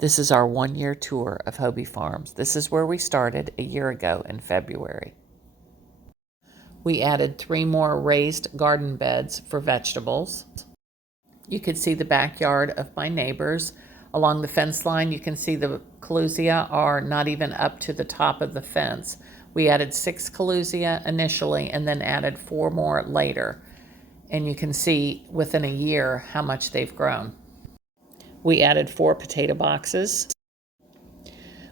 This is our 1-year tour of Hobie Farms. This is where we started a year ago in February. We added 3 more raised garden beds for vegetables. You could see the backyard of my neighbors. Along the fence line, you can see the collusia are not even up to the top of the fence. We added 6 collusia initially and then added 4 more later. And you can see within a year how much they've grown. We added 4 potato boxes.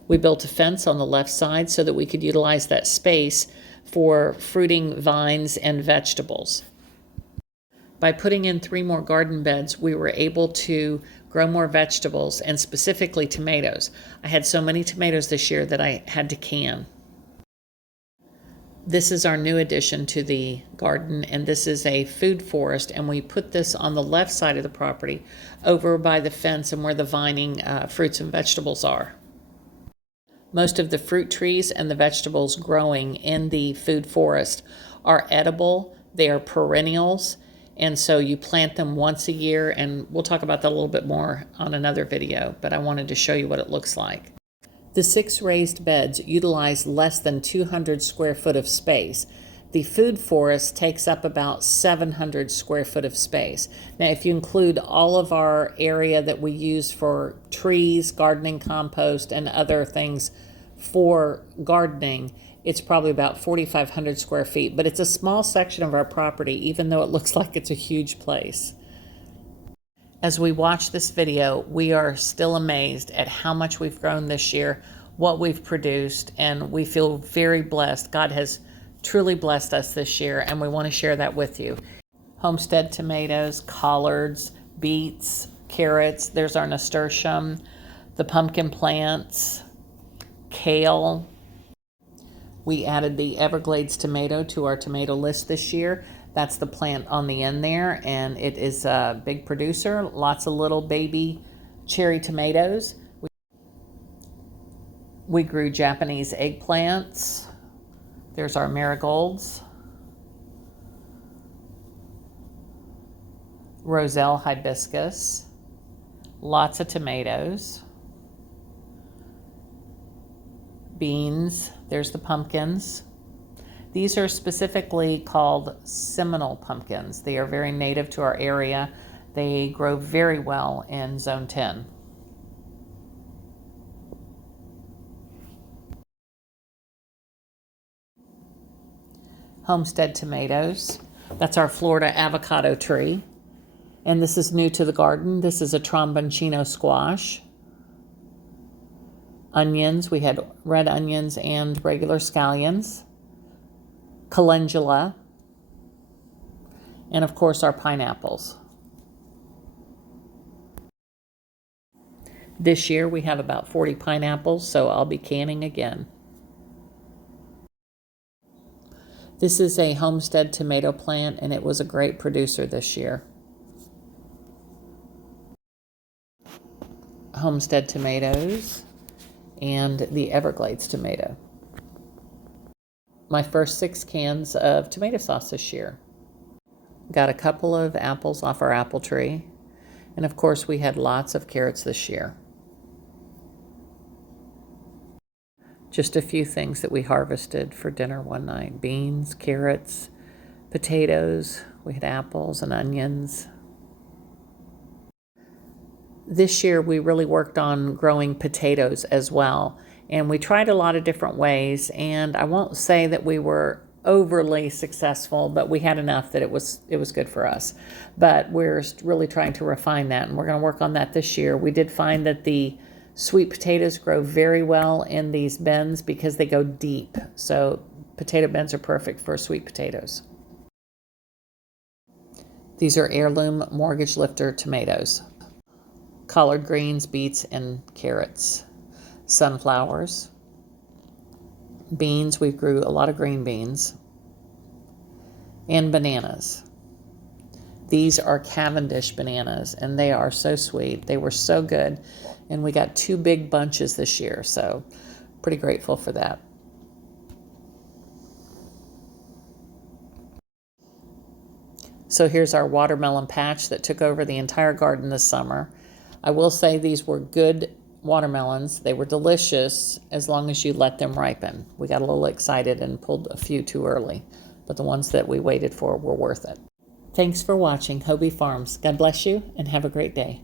We built a fence on the left side so that we could utilize that space for fruiting vines and vegetables. By putting in 3 more garden beds, we were able to grow more vegetables and specifically tomatoes. I had so many tomatoes this year that I had to can. This is our new addition to the garden, and this is a food forest, and we put this on the left side of the property over by the fence and where the vining fruits and vegetables are. Most of the fruit trees and the vegetables growing in the food forest are edible. They are perennials, and so you plant them once a year, and we'll talk about that a little bit more on another video, but I wanted to show you what it looks like. The 6 raised beds utilize less than 200 square foot of space. The food forest takes up about 700 square foot of space. Now, if you include all of our area that we use for trees, gardening, compost, and other things for gardening, it's probably about 4,500 square feet, but it's a small section of our property, even though it looks like it's a huge place. As we watch this video, we are still amazed at how much we've grown this year, what we've produced, and we feel very blessed. God has truly blessed us this year, and we want to share that with you. Homestead tomatoes, collards, beets, carrots. There's our nasturtium, the pumpkin plants, kale. We added the Everglades tomato to our tomato list this year. That's the plant on the end there, and it is a big producer. Lots of little baby cherry tomatoes. We grew Japanese eggplants. There's our marigolds. Roselle hibiscus. Lots of tomatoes. Beans. There's the pumpkins. These are specifically called Seminole pumpkins. They are very native to our area. They grow very well in Zone 10. Homestead tomatoes. That's our Florida avocado tree. And this is new to the garden. This is a tromboncino squash. Onions. We had red onions and regular scallions. Calendula, and of course our pineapples. This year we have about 40 pineapples, so I'll be canning again. This is a homestead tomato plant, and it was a great producer this year. Homestead tomatoes and the Everglades tomato. My first 6 cans of tomato sauce this year. Got a couple of apples off our apple tree. And of course, we had lots of carrots this year. Just a few things that we harvested for dinner one night. Beans, carrots, potatoes. We had apples and onions. This year, we really worked on growing potatoes as well. And we tried a lot of different ways, and I won't say that we were overly successful, but we had enough that it was good for us. But we're really trying to refine that, and we're going to work on that this year. We did find that the sweet potatoes grow very well in these bins because they go deep. So potato bins are perfect for sweet potatoes. These are heirloom mortgage lifter tomatoes. Collard greens, beets, and carrots. Sunflowers, beans. We grew a lot of green beans, and bananas. These are Cavendish bananas, and they are so sweet. They were so good, and we got 2 big bunches this year, so pretty grateful for that. So here's our watermelon patch that took over the entire garden this summer. I will say these were good watermelons. They were delicious as long as you let them ripen. We got a little excited and pulled a few too early, but the ones that we waited for were worth it. Thanks for watching Hobie Farms. God bless you and have a great day.